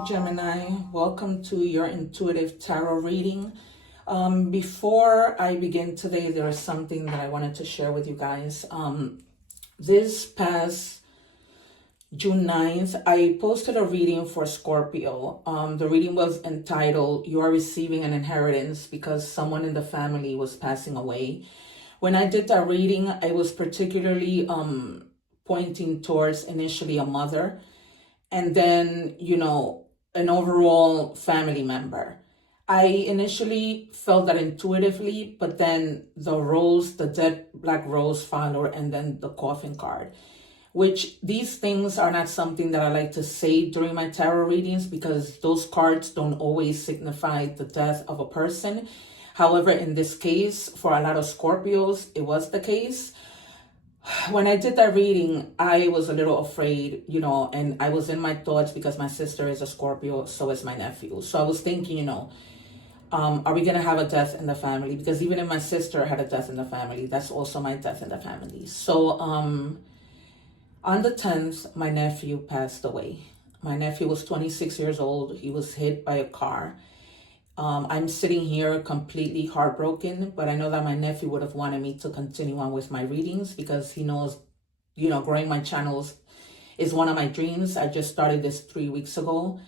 Hello, Gemini. Welcome to your intuitive tarot reading. Before I begin today, there is something that I wanted to share with you guys. This past June 9th, I posted a reading for Scorpio. The reading was entitled, "You are receiving an inheritance because someone in the family was passing away." When I did that reading, I was particularly pointing towards initially a mother, and then, an overall family member. I initially felt that intuitively, but then the dead black rose followed, and then the coffin card, which these things are not something that I like to say during my tarot readings because those cards don't always signify the death of a person. However, in this case, for a lot of Scorpios, it was the case. When I did that reading, I was a little afraid, and I was in my thoughts because my sister is a Scorpio, so is my nephew. So I was thinking, are we going to have a death in the family? Because even if my sister had a death in the family, that's also my death in the family. So on the 10th, my nephew passed away. My nephew was 26 years old. He was hit by a car. I'm sitting here completely heartbroken, but I know that my nephew would have wanted me to continue on with my readings because he knows, growing my channels is one of my dreams. I just started this 3 weeks ago.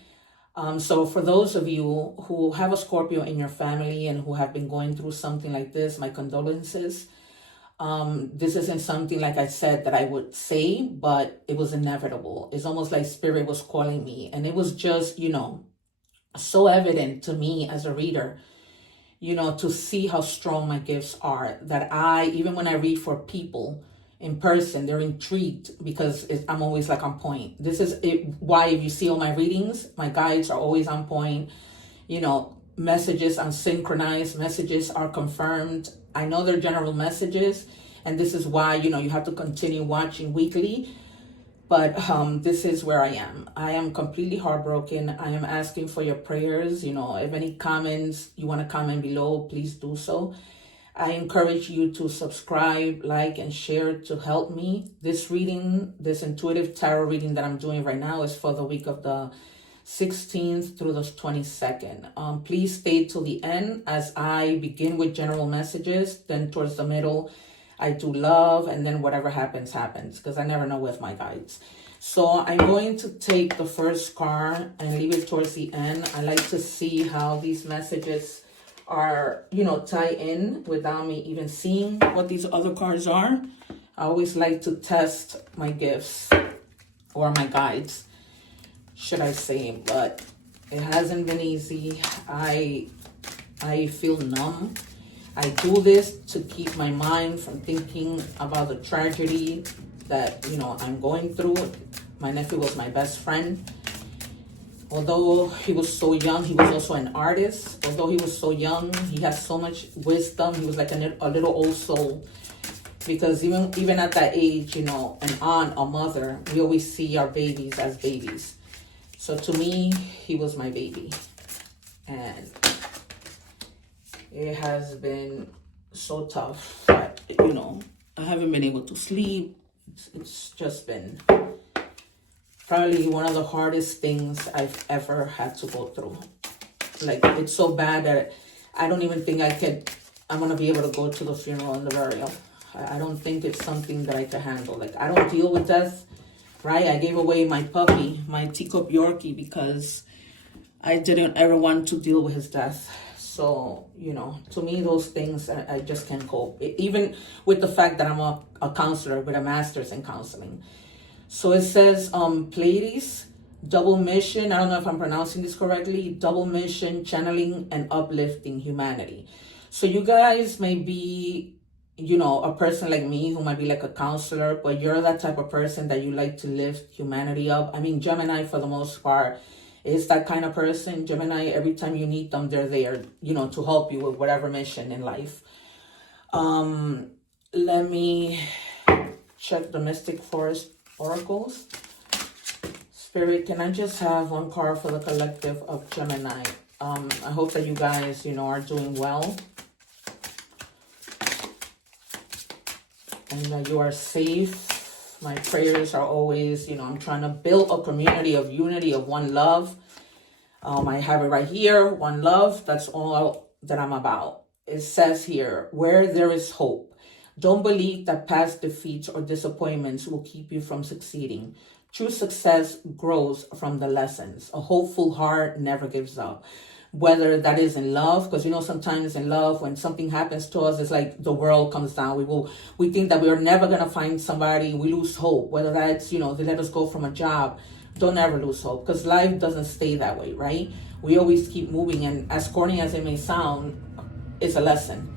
So for those of you who have a Scorpio in your family and who have been going through something like this, my condolences. This isn't something, like I said, that I would say, but it was inevitable. It's almost like Spirit was calling me, and it was just, so evident to me as a reader, to see how strong my gifts are, that even when I read for people in person, they're intrigued because I'm always like on point. This is why if you see all my readings, my guides are always on point. Messages are synchronized, messages are confirmed. I know they're general messages, and this is why, you have to continue watching weekly. But this is where I am. I am completely heartbroken. I am asking for your prayers. If any comments you want to comment below, please do so. I encourage you to subscribe, like, and share to help me. This reading, this intuitive tarot reading that I'm doing right now is for the week of the 16th through the 22nd. Please stay till the end as I begin with general messages. Then towards the middle, I do love, and then whatever happens, happens, because I never know with my guides. So I'm going to take the first card and leave it towards the end. I like to see how these messages are, tie in without me even seeing what these other cards are. I always like to test my gifts or my guides, should I say, but it hasn't been easy. I feel numb. I do this to keep my mind from thinking about the tragedy that, I'm going through. My nephew was my best friend. Although he was so young, he was also an artist. Although he was so young, he has so much wisdom. He was like a little old soul. Because even at that age, an aunt, a mother, we always see our babies as babies. So to me, he was my baby. And it has been so tough that, I haven't been able to sleep. It's just been probably one of the hardest things I've ever had to go through. Like, it's so bad that I don't even think I'm going to be able to go to the funeral and the burial. I don't think it's something that I can handle. Like, I don't deal with death, right? I gave away my puppy, my teacup Yorkie, because I didn't ever want to deal with his death. So, to me, those things, I just can't cope. Even with the fact that I'm a counselor with a master's in counseling. So it says, Pleiades, double mission. I don't know if I'm pronouncing this correctly. Double mission, channeling and uplifting humanity. So you guys may be, a person like me who might be like a counselor, but you're that type of person that you like to lift humanity up. I mean, Gemini, for the most part, is that kind of person. Gemini, every time you need them, they're there, to help you with whatever mission in life. Let me check the Mystic Forest Oracles. Spirit, can I just have one card for the collective of Gemini? I hope that you guys, are doing well. And that you are safe. My prayers are always, I'm trying to build a community of unity, of one love. I have it right here. One love. That's all that I'm about. It says here, where there is hope. Don't believe that past defeats or disappointments will keep you from succeeding. True success grows from the lessons. A hopeful heart never gives up. Whether that is in love, because sometimes in love, when something happens to us, it's like the world comes down. We think that we are never gonna find somebody. We lose hope. Whether that's they let us go from a job. Don't ever lose hope, because life doesn't stay that way, right? We always keep moving, and as corny as it may sound, it's a lesson.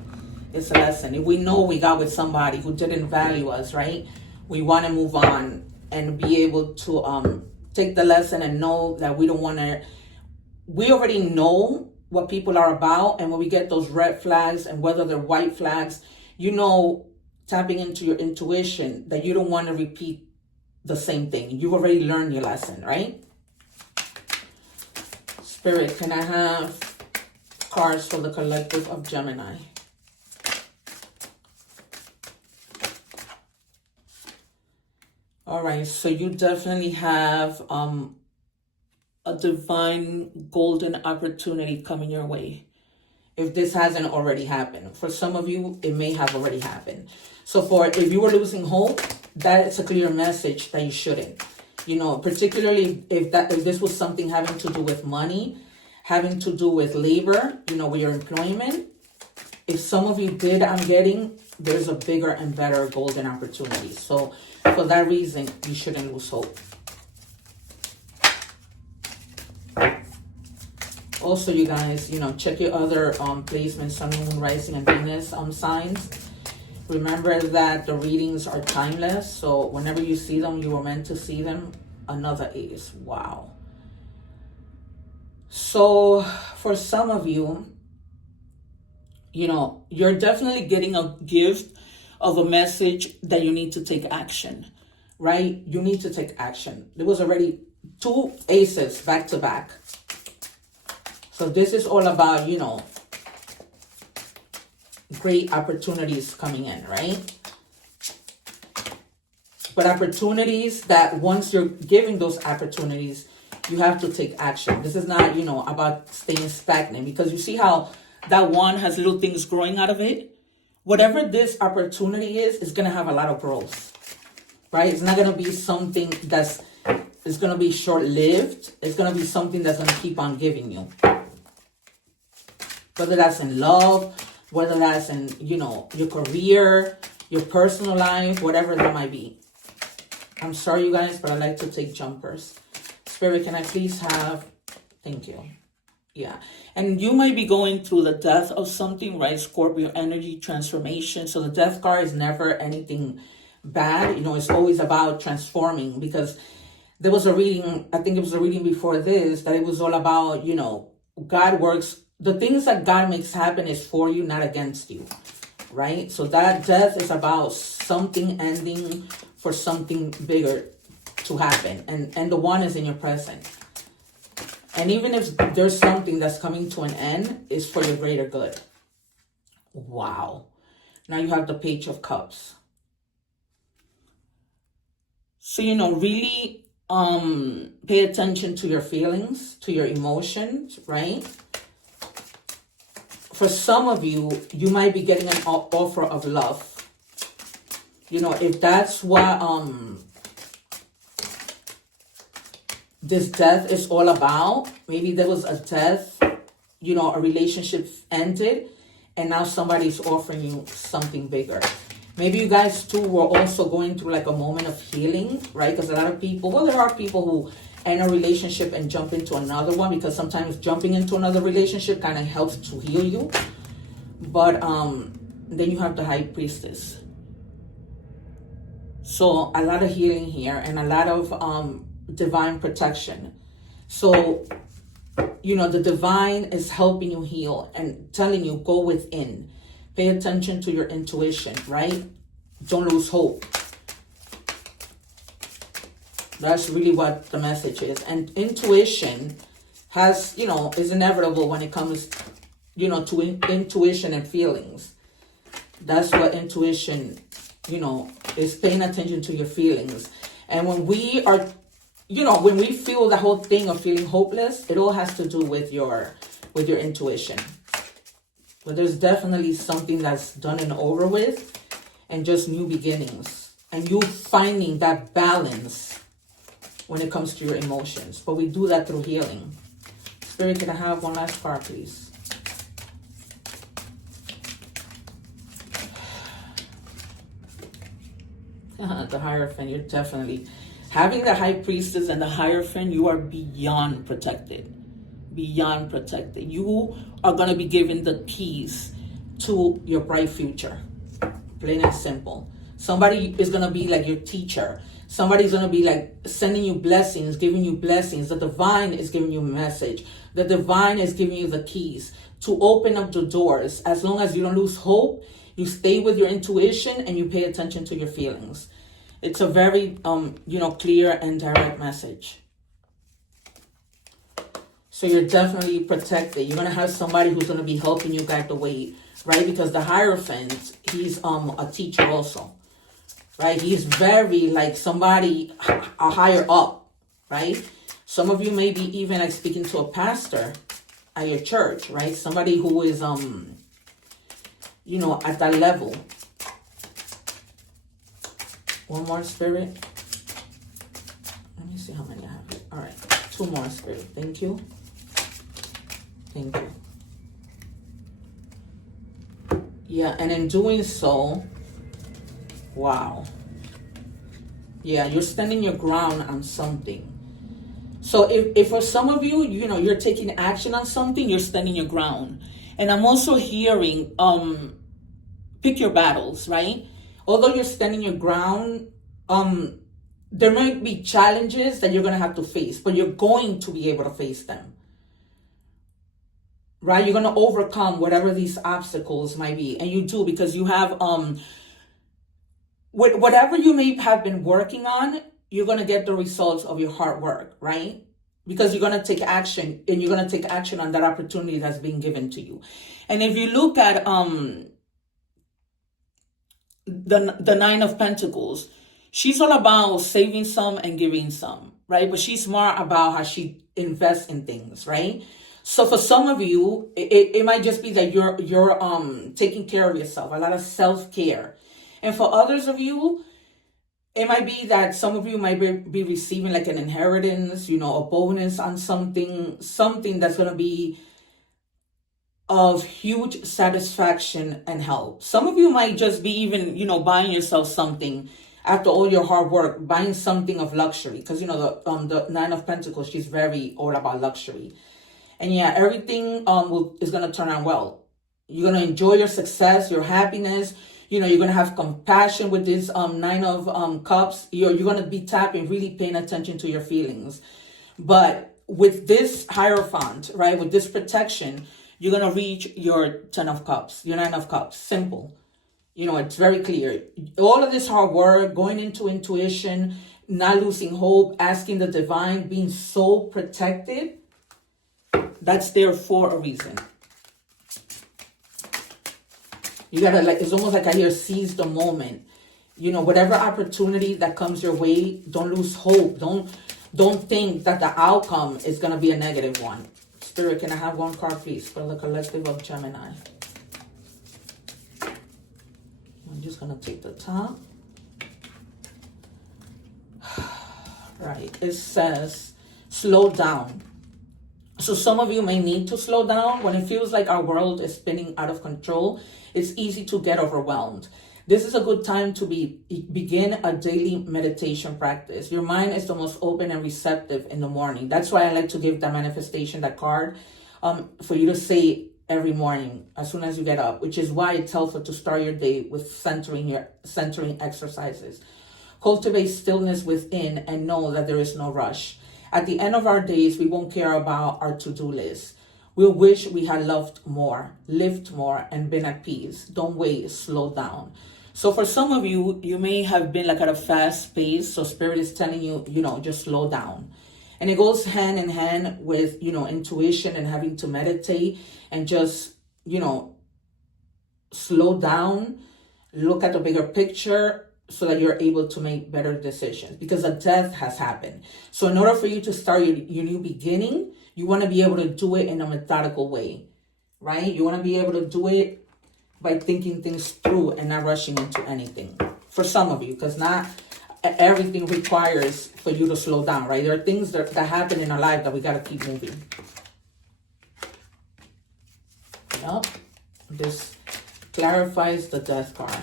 It's a lesson. If we know we got with somebody who didn't value us, right? We want to move on and be able to take the lesson and know that we don't want to. We already know what people are about, and when we get those red flags, and whether they're white flags, tapping into your intuition, that you don't want to repeat the same thing. You've already learned your lesson, right? Spirit, can I have cards for the collective of Gemini? All right, so you definitely have a divine golden opportunity coming your way. If this hasn't already happened. For some of you, it may have already happened. So if you were losing hope, that is a clear message that you shouldn't. Particularly if this was something having to do with money, having to do with labor, with your employment. If some of you did, there's a bigger and better golden opportunity. So for that reason, you shouldn't lose hope. Also, you guys, check your other placements, Sun, Moon, Rising, and Venus signs. Remember that the readings are timeless. So whenever you see them, you were meant to see them. Another ace. Wow. So for some of you, you're definitely getting a gift of a message that you need to take action, right? You need to take action. There was already 2 aces back to back. So this is all about, great opportunities coming in, right? But opportunities that once you're giving those opportunities, you have to take action. This is not, about staying stagnant, because you see how that one has little things growing out of it. Whatever this opportunity is going to have a lot of growth, right? It's not going to be something it's going to be short-lived. It's going to be something that's going to keep on giving you. Whether that's in love, whether that's in, your career, your personal life, whatever that might be. I'm sorry, you guys, but I like to take jumpers. Spirit, can I please have, thank you. Yeah. And you might be going through the death of something, right? Scorpio energy, transformation. So the death card is never anything bad. It's always about transforming, because there was a reading, I think it was a reading before this, that it was all about, God works. The things that God makes happen is for you, not against you, right? So that death is about something ending for something bigger to happen. And the one is in your present. And even if there's something that's coming to an end, it's for your greater good. Wow. Now you have the Page of Cups. So, really pay attention to your feelings, to your emotions, right? For some of you, you might be getting an offer of love. If that's what this death is all about, maybe there was a death, a relationship ended, and now somebody's offering you something bigger. Maybe you guys too were also going through like a moment of healing, right? Because a lot of people, there are people who end a relationship and jump into another one, because sometimes jumping into another relationship kind of helps to heal you. But then you have the High Priestess. So a lot of healing here, and a lot of divine protection. So, the divine is helping you heal and telling you, go within. Pay attention to your intuition, right? Don't lose hope. That's really what the message is. And intuition has, is inevitable when it comes, to intuition and feelings. That's what intuition, is paying attention to your feelings. And when we are when we feel the whole thing of feeling hopeless, it all has to do with your intuition. But there's definitely something that's done and over with, and just new beginnings. And you finding that balance when it comes to your emotions. But we do that through healing. Spirit, can I have one last card, please? The Hierophant, you're definitely... Having the High Priestess and the Hierophant, you are beyond protected. Beyond protected. You are going to be given the keys to your bright future. Plain and simple. Somebody is going to be like your teacher. Somebody's going to be like sending you blessings, giving you blessings. The divine is giving you a message. The divine is giving you the keys to open up the doors. As long as you don't lose hope, you stay with your intuition and you pay attention to your feelings. It's a very, clear and direct message. So you're definitely protected. You're going to have somebody who's going to be helping you guide the way, right? Because the Hierophant, he's a teacher also, right? He's very like somebody a higher up, right? Some of you may be even like speaking to a pastor at your church, right? Somebody who is, at that level. One more, Spirit. Let me see how many I have here. All right. 2 more, Spirit. Thank you. Thank you. Yeah, and in doing so, wow. Yeah, you're standing your ground on something. So if for some of you, you're taking action on something, you're standing your ground. And I'm also hearing, pick your battles, right? Although you're standing your ground, there might be challenges that you're going to have to face, but you're going to be able to face them. Right? You're going to overcome whatever these obstacles might be. And you do, because you have, whatever you may have been working on, you're going to get the results of your hard work, right? Because you're going to take action, and you're going to take action on that opportunity that's being given to you. And if you look at, the Nine of Pentacles, she's all about saving some and giving some, right? But she's more about how she invests in things, right? So for some of you, it might just be that you're taking care of yourself, a lot of self-care. And for others of you, it might be that some of you might be receiving like an inheritance, a bonus on something that's going to be of huge satisfaction and help. Some of you might just be even, buying yourself something after all your hard work, buying something of luxury. Because, the Nine of Pentacles, she's very all about luxury. And yeah, everything is going to turn out well. You're going to enjoy your success, your happiness. You're going to have compassion with this Nine of Cups. You're going to be tapping, really paying attention to your feelings. But with this Hierophant, right, with this protection, you're going to reach your 10 of Cups, your 9 of Cups. Simple. It's very clear. All of this hard work, going into intuition, not losing hope, asking the divine, being so protected, that's there for a reason. You got to, it's almost like I hear seize the moment. Whatever opportunity that comes your way, don't lose hope. Don't think that the outcome is going to be a negative one. Spirit, can I have one card, please, for the collective of Gemini? I'm just going to take the top. Right. It says, slow down. So some of you may need to slow down. When it feels like our world is spinning out of control, it's easy to get overwhelmed. This is a good time to begin a daily meditation practice. Your mind is the most open and receptive in the morning. That's why I like to give that manifestation, that card, for you to say every morning as soon as you get up, which is why it's helpful to start your day with centering exercises. Cultivate stillness within and know that there is no rush. At the end of our days, we won't care about our to-do list. We'll wish we had loved more, lived more, and been at peace. Don't wait, slow down. So for some of you, you may have been like at a fast pace. So Spirit is telling you, just slow down. And it goes hand in hand with, intuition and having to meditate and just, slow down, look at the bigger picture, so that you're able to make better decisions, because a death has happened. So in order for you to start your new beginning, you want to be able to do it in a methodical way, right? You want to be able to do it by thinking things through and not rushing into anything. For some of you, because not everything requires for you to slow down, right? There are things that happen in our life that we got to keep moving. Yep. This clarifies the death card.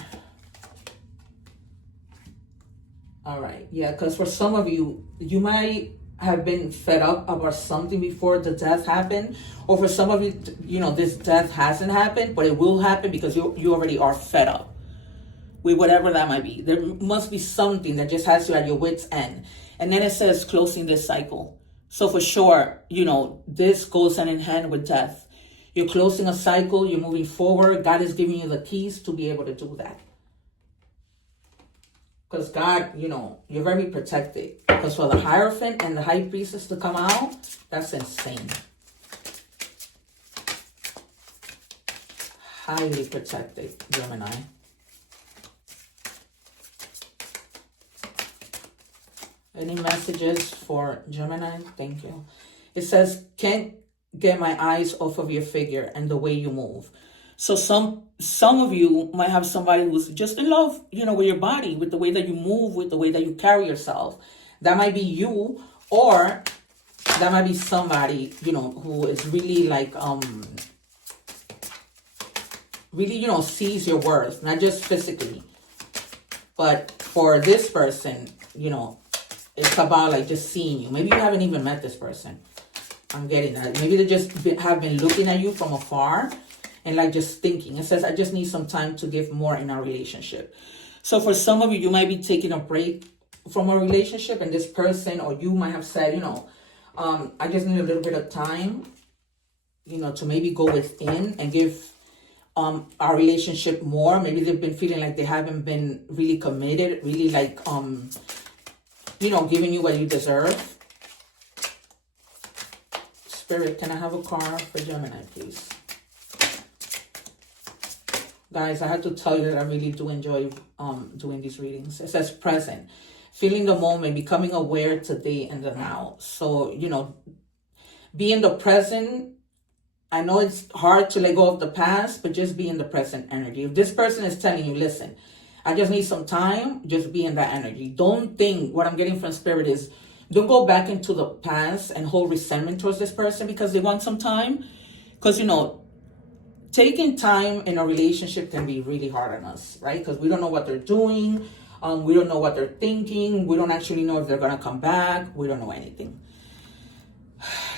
All right. Yeah, because for some of you, you might have been fed up about something before the death happened. Or for some of you, you know, this death hasn't happened, but it will happen because you already are fed up with whatever that might be. There must be something that just has you at your wit's end. And then it says closing this cycle. So for sure, you know, this goes hand in hand with death. You're closing a cycle, you're moving forward. God is giving you the keys to be able to do that. Because God, you know, you're very protected. Because for the Hierophant and the High Priestess to come out, that's insane. Highly protected, Gemini. Any messages for Gemini? Thank you. It says, can't get my eyes off of your figure and the way you move. So some of you might have somebody who's just in love, you know, with your body, with the way that you move, with the way that you carry yourself. That might be you, or that might be somebody, you know, who is really like, really, you know, sees your worth, not just physically. But for this person, you know, it's about like just seeing you. Maybe you haven't even met this person. I'm getting that. Maybe they just have been looking at you from afar and like just thinking. It says, I just need some time to give more in our relationship. So for some of you, you might be taking a break from a relationship, and this person, or you might have said, you know, I just need a little bit of time, you know, to maybe go within and give our relationship more. Maybe they've been feeling like they haven't been really committed, really like, you know, giving you what you deserve. Spirit, can I have a card for Gemini, please? Guys, I have to tell you that I really do enjoy doing these readings. It says present, feeling the moment, becoming aware today and the now. So, you know, be in the present. I know it's hard to let go of the past, but just be in the present energy. If this person is telling you, listen, I just need some time, just be in that energy. Don't think, what I'm getting from Spirit is, don't go back into the past and hold resentment towards this person because they want some time. Because, you know, taking time in a relationship can be really hard on us, right? Because we don't know what they're doing. We don't know what they're thinking. We don't actually know if they're going to come back. We don't know anything.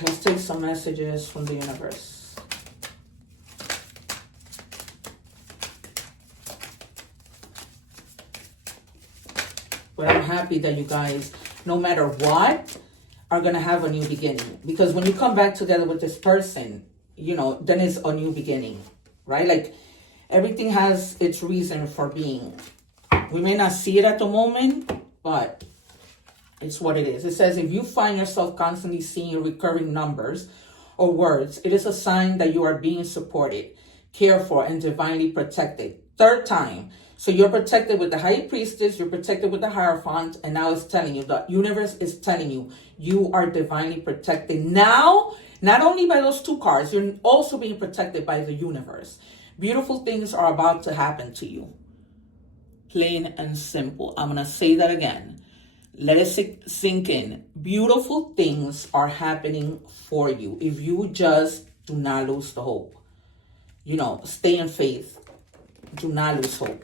Let's take some messages from the universe. But I'm happy that you guys, no matter what, are going to have a new beginning. Because when you come back together with this person, you know, then it's a new beginning, right? Like everything has its reason for being. We may not see it at the moment, but it's what it is. It says, if you find yourself constantly seeing recurring numbers or words, it is a sign that you are being supported, cared for, and divinely protected. Third time. So you're protected with the High Priestess, you're protected with the Hierophant, and now it's telling you, the universe is telling you, you are divinely protected. Now, not only by those two cards, you're also being protected by the universe. Beautiful things are about to happen to you. Plain and simple. I'm going to say that again. Let it sink in. Beautiful things are happening for you if you just do not lose the hope. You know, stay in faith. Do not lose hope.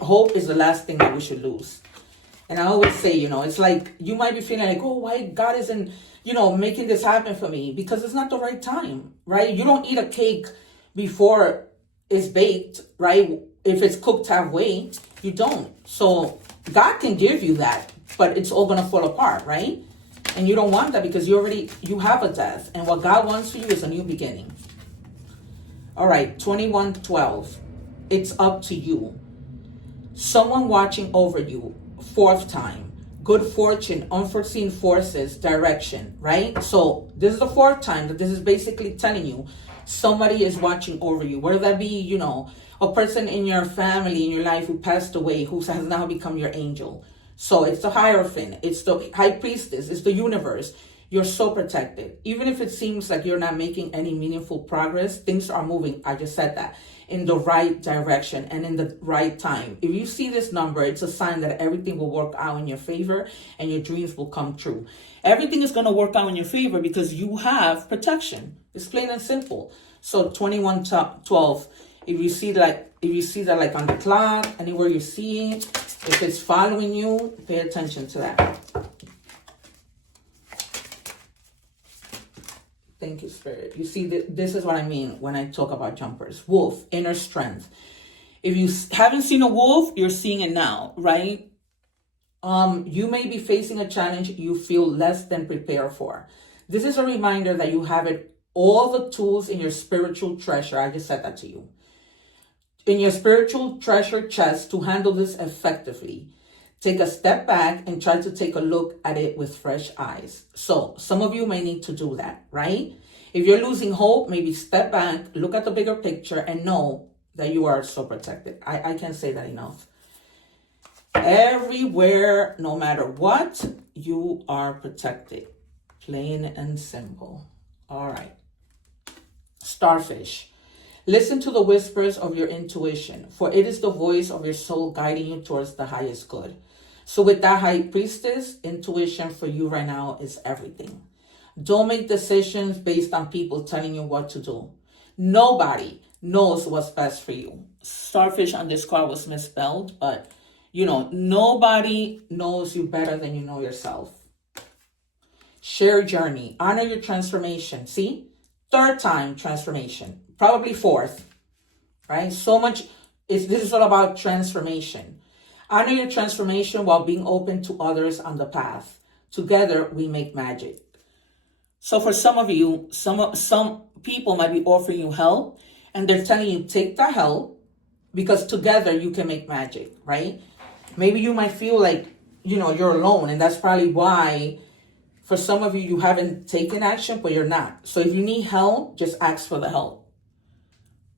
Hope is the last thing that we should lose. And I always say, you know, it's like you might be feeling like, oh, why God isn't, you know, making this happen for me? Because it's not the right time, right? You don't eat a cake before it's baked, right? If it's cooked halfway, you don't. So God can give you that, but it's all going to fall apart, right? And you don't want that because you have a death. And what God wants for you is a new beginning. All right, 2112. It's up to you. Someone watching over you. Fourth time. Good fortune, unforeseen forces, direction, right? So this is the fourth time that this is basically telling you somebody is watching over you, whether that be, you know, a person in your family, in your life who passed away, who has now become your angel. So it's the Hierophant, it's the High Priestess, it's the universe. You're so protected. Even if it seems like you're not making any meaningful progress, things are moving, I just said that, in the right direction and in the right time. If you see this number, it's a sign that everything will work out in your favor and your dreams will come true. Everything is going to work out in your favor because you have protection. It's plain and simple. So 2112, if you see that like on the clock, anywhere you see it, if it's following you, pay attention to that. Thank you, Spirit. You see, this is what I mean when I talk about jumpers. Wolf, inner strength. If you haven't seen a wolf, you're seeing it now, right? You may be facing a challenge you feel less than prepared for. This is a reminder that you have all the tools in your spiritual treasure. I just said that to you. In your spiritual treasure chest to handle this effectively. Take a step back and try to take a look at it with fresh eyes. So some of you may need to do that, right? If you're losing hope, maybe step back, look at the bigger picture, and know that you are so protected. I can't say that enough. Everywhere, no matter what, you are protected. Plain and simple. All right. Starfish. Listen to the whispers of your intuition, for it is the voice of your soul guiding you towards the highest good. So with that, High Priestess, intuition for you right now is everything. Don't make decisions based on people telling you what to do. Nobody knows what's best for you. Starfish on this card was misspelled, but you know, nobody knows you better than you know yourself. Share journey. Honor your transformation. See? Third time transformation. Probably fourth. Right? So much. This is all about transformation. Honor your transformation while being open to others on the path. Together, we make magic. So for some of you, some people might be offering you help, and they're telling you, take the help, because together you can make magic, right? Maybe you might feel like, you know, you're alone, and that's probably why, for some of you, you haven't taken action, but you're not. So if you need help, just ask for the help.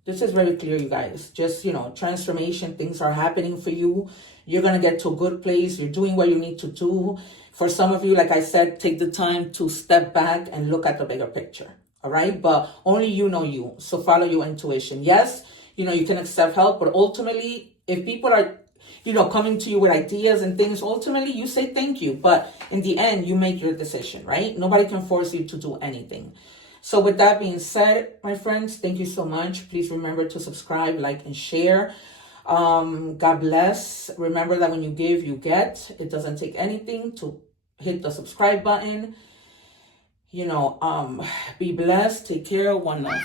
This is very clear, you guys. Just, you know, transformation, things are happening for you. You're going to get to a good place. You're doing what you need to do. For some of you, like I said, take the time to step back and look at the bigger picture. All right? But only you know you. So follow your intuition. Yes, you know, you can accept help. But ultimately, if people are, you know, coming to you with ideas and things, ultimately you say thank you. But in the end, you make your decision, right? Nobody can force you to do anything. So with that being said, my friends, thank you so much. Please remember to subscribe, like, and share. God bless. Remember that when you give, you get. It doesn't take anything to hit the subscribe button. You know, be blessed. Take care. One love.